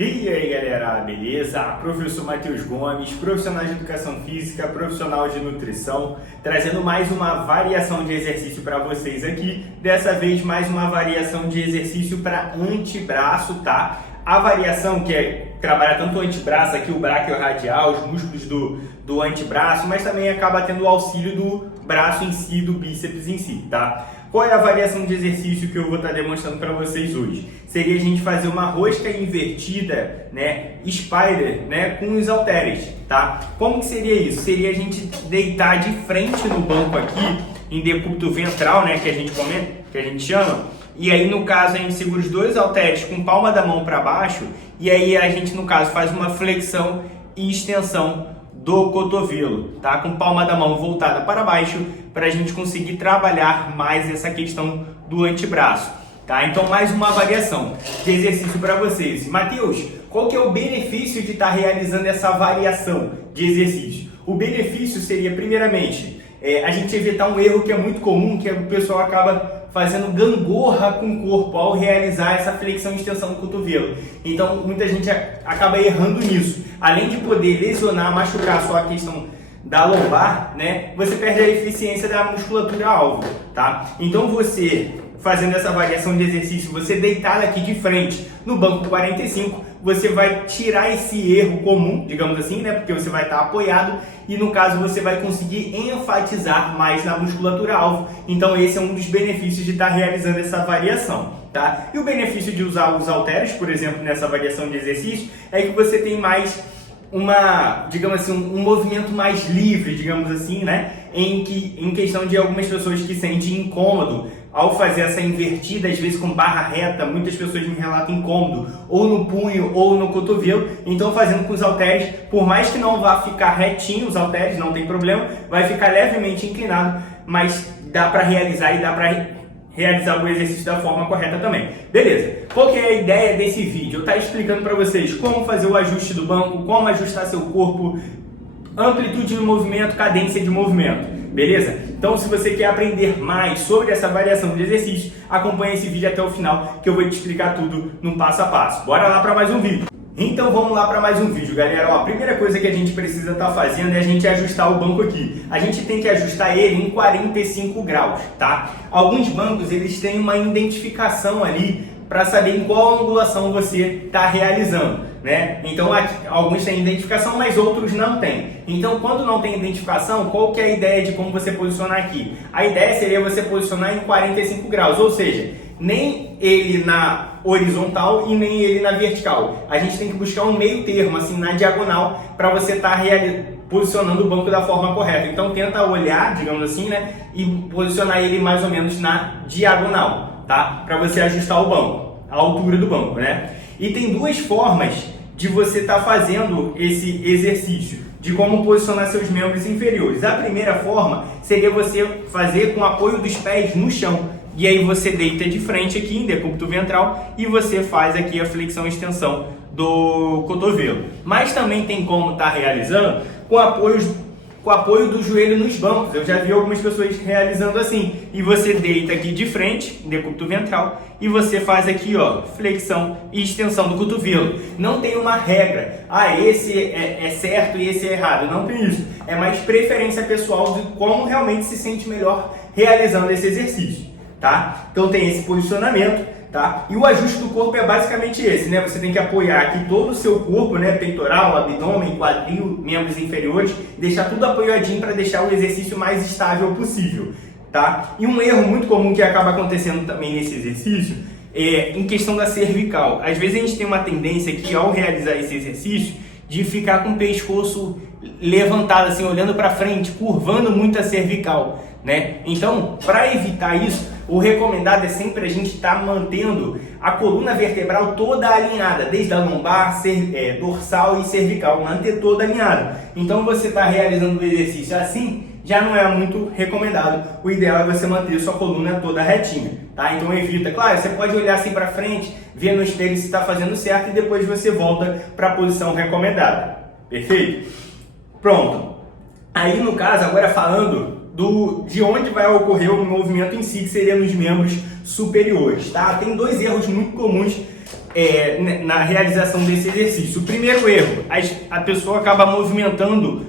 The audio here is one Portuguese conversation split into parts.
E aí galera, beleza? Professor Matheus Gomes, profissional de educação física, profissional de nutrição, trazendo mais uma variação de exercício para vocês aqui. Dessa vez mais uma variação de exercício para antebraço, tá? A variação que é trabalhar tanto o antebraço aqui, o braquiorradial, os músculos do antebraço, mas também acaba tendo o auxílio do braço em si, do bíceps em si, tá? Qual é a variação de exercício que eu vou estar demonstrando para vocês hoje? Seria a gente fazer uma rosca invertida, né, spider, né, com os halteres, tá? Como que seria isso? Seria a gente deitar de frente no banco aqui, em decúbito ventral, né, que a gente chama, e aí no caso a gente segura os dois halteres com palma da mão para baixo, e aí a gente no caso faz uma flexão e extensão do cotovelo, tá? Com palma da mão voltada para baixo, para a gente conseguir trabalhar mais essa questão do antebraço, tá? Então mais uma variação de exercício para vocês. Matheus, qual que é o benefício de estar realizando essa variação de exercício? O benefício seria, primeiramente, a gente evitar um erro que é muito comum, que o pessoal acaba fazendo gangorra com o corpo ao realizar essa flexão e extensão do cotovelo. Então, muita gente acaba errando nisso. Além de poder lesionar, machucar só a questão da lombar, né, você perde a eficiência da musculatura alvo, tá? Então, você fazendo essa variação de exercício, você deitado aqui de frente no banco 45, você vai tirar esse erro comum, digamos assim, né? Porque você vai estar apoiado e no caso você vai conseguir enfatizar mais na musculatura alvo. Então esse é um dos benefícios de estar realizando essa variação, tá? E o benefício de usar os halteres, por exemplo, nessa variação de exercício, é que você tem mais digamos assim, um movimento mais livre, digamos assim, né? Em questão de algumas pessoas que sentem incômodo ao fazer essa invertida, às vezes com barra reta, muitas pessoas me relatam incômodo, ou no punho ou no cotovelo. Então fazendo com os halteres, por mais que não vá ficar retinho os halteres, não tem problema, vai ficar levemente inclinado, mas dá para realizar e dá para realizar o exercício da forma correta também. Beleza, qual que é a ideia desse vídeo? Eu estou explicando para vocês como fazer o ajuste do banco, como ajustar seu corpo, amplitude de movimento, cadência de movimento. Beleza? Então, se você quer aprender mais sobre essa variação de exercício, acompanhe esse vídeo até o final, que eu vou te explicar tudo no passo a passo. Bora lá para mais um vídeo. Então vamos lá para mais um vídeo, galera. Ó, a primeira coisa que a gente precisa estar fazendo é a gente ajustar o banco aqui. A gente tem que ajustar ele em 45 graus, tá? Alguns bancos, eles têm uma identificação ali para saber em qual angulação você está realizando, né? Então alguns têm identificação, mas outros não têm. Então quando não tem identificação, qual que é a ideia de como você posicionar aqui? A ideia seria você posicionar em 45 graus, ou seja, nem ele na horizontal e nem ele na vertical. A gente tem que buscar um meio termo, assim, na diagonal, para você estar posicionando o banco da forma correta. Então tenta olhar, digamos assim, né, e posicionar ele mais ou menos na diagonal, tá? Para você ajustar o banco, a altura do banco, né? E tem duas formas de você estar fazendo esse exercício, de como posicionar seus membros inferiores. A primeira forma seria você fazer com o apoio dos pés no chão. E aí você deita de frente aqui em decúbito ventral e você faz aqui a flexão e extensão do cotovelo. Mas também tem como estar realizando com o apoio do joelho nos bancos. Eu já vi algumas pessoas realizando assim. E você deita aqui de frente, em decúbito ventral, e você faz aqui, ó, flexão e extensão do cotovelo. Não tem uma regra. Ah, esse é certo e esse é errado. Não tem isso. É mais preferência pessoal de como realmente se sente melhor realizando esse exercício, tá? Então tem esse posicionamento, tá? E o ajuste do corpo é basicamente esse, né? Você tem que apoiar aqui todo o seu corpo, né? Peitoral, abdômen, quadril, membros inferiores, deixar tudo apoiadinho para deixar o exercício mais estável possível, tá? E um erro muito comum que acaba acontecendo também nesse exercício é em questão da cervical. Às vezes a gente tem uma tendência aqui ao realizar esse exercício de ficar com o pescoço levantado assim, olhando para frente, curvando muito a cervical, né? Então, para evitar isso, o recomendado é sempre a gente estar mantendo a coluna vertebral toda alinhada, desde a lombar, dorsal e cervical, manter toda alinhada. Então, você está realizando o exercício assim, já não é muito recomendado. O ideal é você manter sua coluna toda retinha, tá? Então, evita. Claro, você pode olhar assim para frente, ver no espelho se está fazendo certo e depois você volta para a posição recomendada. Perfeito? Pronto. Aí, no caso, agora falando de onde vai ocorrer o movimento em si, que seria nos membros superiores, tá? Tem dois erros muito comuns na realização desse exercício. O primeiro erro, a pessoa acaba movimentando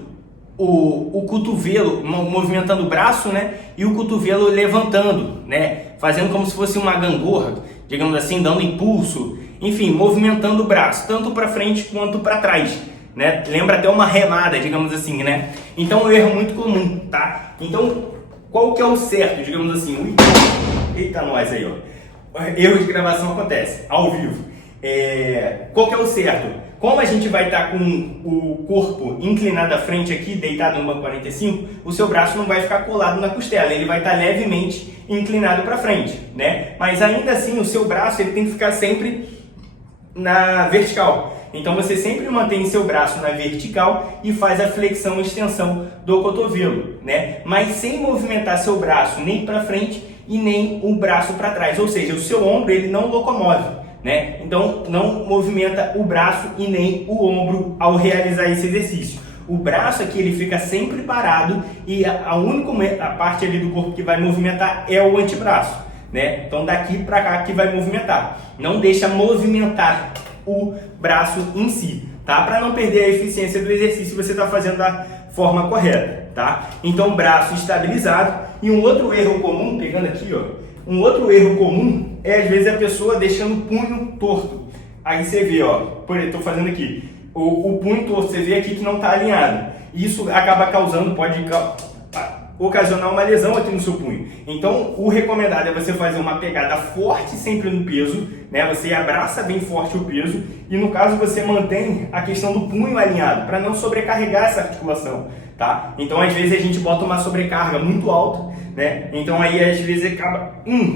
o cotovelo, movimentando o braço, né, e o cotovelo levantando, né, fazendo como se fosse uma gangorra, digamos assim, dando impulso, enfim, movimentando o braço, tanto para frente quanto para trás, né, lembra até uma remada, digamos assim, né, então é um erro muito comum, tá? Então, qual que é o certo, digamos assim, eita nós aí, ó, erro de gravação acontece, ao vivo, qual que é o certo? Como a gente vai estar com o corpo inclinado à frente aqui, deitado no banco 45, o seu braço não vai ficar colado na costela, ele vai estar levemente inclinado para frente, né? Mas ainda assim, o seu braço ele tem que ficar sempre na vertical. Então você sempre mantém seu braço na vertical e faz a flexão e extensão do cotovelo, né? Mas sem movimentar seu braço nem para frente e nem o braço para trás, ou seja, o seu ombro ele não locomove. Né? Então não movimenta o braço e nem o ombro ao realizar esse exercício. O braço aqui ele fica sempre parado e a única parte ali do corpo que vai movimentar é o antebraço, né? Então daqui para cá que vai movimentar. Não deixa movimentar o braço em si, tá? Para não perder a eficiência do exercício, você está fazendo da forma correta, tá? Então braço estabilizado. E um outro erro comum, pegando aqui, ó. Um outro erro comum é, às vezes, a pessoa deixando o punho torto. Aí você vê, ó, por exemplo, estou fazendo aqui, o punho torto, você vê aqui que não está alinhado. Isso acaba causando, pode ocasionar uma lesão aqui no seu punho. Então, o recomendado é você fazer uma pegada forte sempre no peso, né? Você abraça bem forte o peso e, no caso, você mantém a questão do punho alinhado, para não sobrecarregar essa articulação, tá? Então, às vezes, a gente bota uma sobrecarga muito alta, né? Então aí às vezes acaba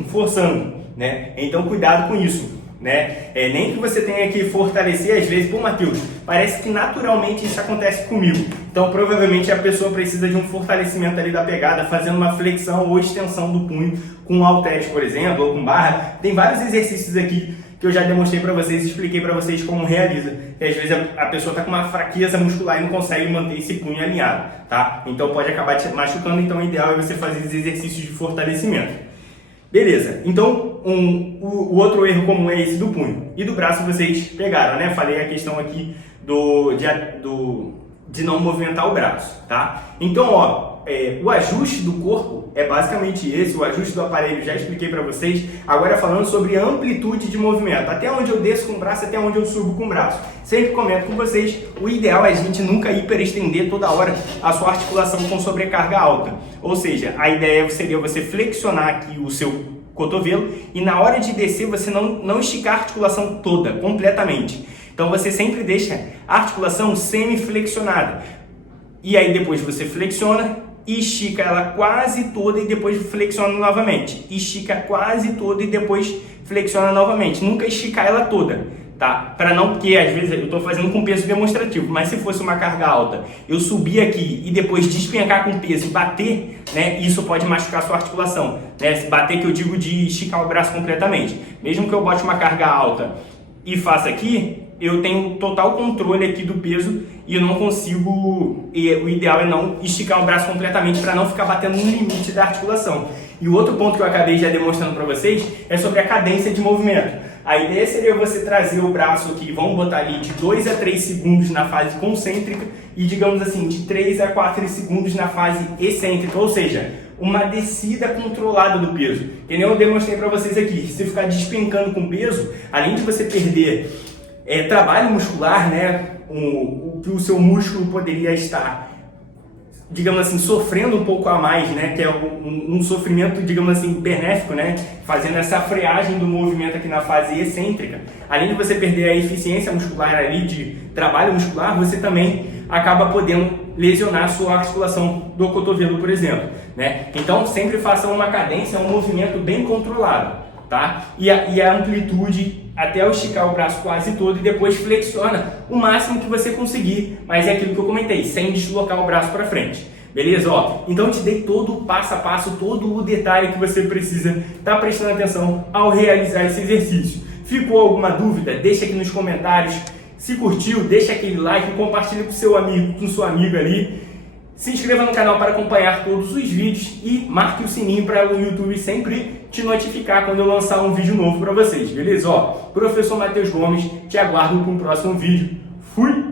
forçando, né? Então cuidado com isso, né? Nem que você tenha que fortalecer, às vezes, pô, Matheus, parece que naturalmente isso acontece comigo. Então provavelmente a pessoa precisa de um fortalecimento ali da pegada, fazendo uma flexão ou extensão do punho com halteres, por exemplo, ou com barra. Tem vários exercícios aqui que eu já demonstrei para vocês e expliquei para vocês como realiza. E às vezes a pessoa está com uma fraqueza muscular e não consegue manter esse punho alinhado, tá? Então pode acabar te machucando, então o ideal é você fazer esses exercícios de fortalecimento. Beleza, então o outro erro comum é esse do punho. E do braço vocês pegaram, né? Falei a questão aqui de não movimentar o braço, tá? Então, ó, o ajuste do corpo é basicamente esse, o ajuste do aparelho já expliquei para vocês. Agora falando sobre a amplitude de movimento, até onde eu desço com o braço, até onde eu subo com o braço. Sempre comento com vocês, o ideal é a gente nunca hiperestender toda hora a sua articulação com sobrecarga alta. Ou seja, a ideia seria você flexionar aqui o seu cotovelo e na hora de descer você não esticar a articulação toda, completamente. Então você sempre deixa a articulação semi-flexionada. E aí depois você flexiona, estica ela quase toda e depois flexiona novamente. Estica quase toda e depois flexiona novamente. Nunca esticar ela toda, tá? Para não, porque às vezes eu estou fazendo com peso demonstrativo, mas se fosse uma carga alta, eu subir aqui e depois despencar com peso e bater, né? Isso pode machucar a sua articulação, né? Se bater, que eu digo de esticar o braço completamente. Mesmo que eu bote uma carga alta e faça aqui, eu tenho total controle aqui do peso e eu não consigo, e o ideal é não esticar o braço completamente para não ficar batendo no limite da articulação. E o outro ponto que eu acabei já demonstrando para vocês é sobre a cadência de movimento. A ideia seria você trazer o braço aqui, vamos botar ali de 2 a 3 segundos na fase concêntrica e, digamos assim, de 3 a 4 segundos na fase excêntrica, ou seja, uma descida controlada do peso. Que nem eu demonstrei para vocês aqui, se ficar despencando com peso, além de você perder trabalho muscular, né, o que o seu músculo poderia estar, digamos assim, sofrendo um pouco a mais, né, que é um sofrimento, digamos assim, benéfico, né, fazendo essa freagem do movimento aqui na fase excêntrica. Além de você perder a eficiência muscular ali de trabalho muscular, você também acaba podendo lesionar a sua articulação do cotovelo, por exemplo, né? Então sempre faça uma cadência, um movimento bem controlado, tá? E a amplitude até eu esticar o braço quase todo e depois flexiona o máximo que você conseguir, mas é aquilo que eu comentei, sem deslocar o braço para frente. Beleza? Ó, então eu te dei todo o passo a passo, todo o detalhe que você precisa estar prestando atenção ao realizar esse exercício. Ficou alguma dúvida? Deixa aqui nos comentários. Se curtiu, deixa aquele like, compartilha com seu amigo, com sua amiga ali. Se inscreva no canal para acompanhar todos os vídeos e marque o sininho para o YouTube sempre te notificar quando eu lançar um vídeo novo para vocês, beleza? Ó, professor Matheus Gomes, te aguardo para um próximo vídeo. Fui!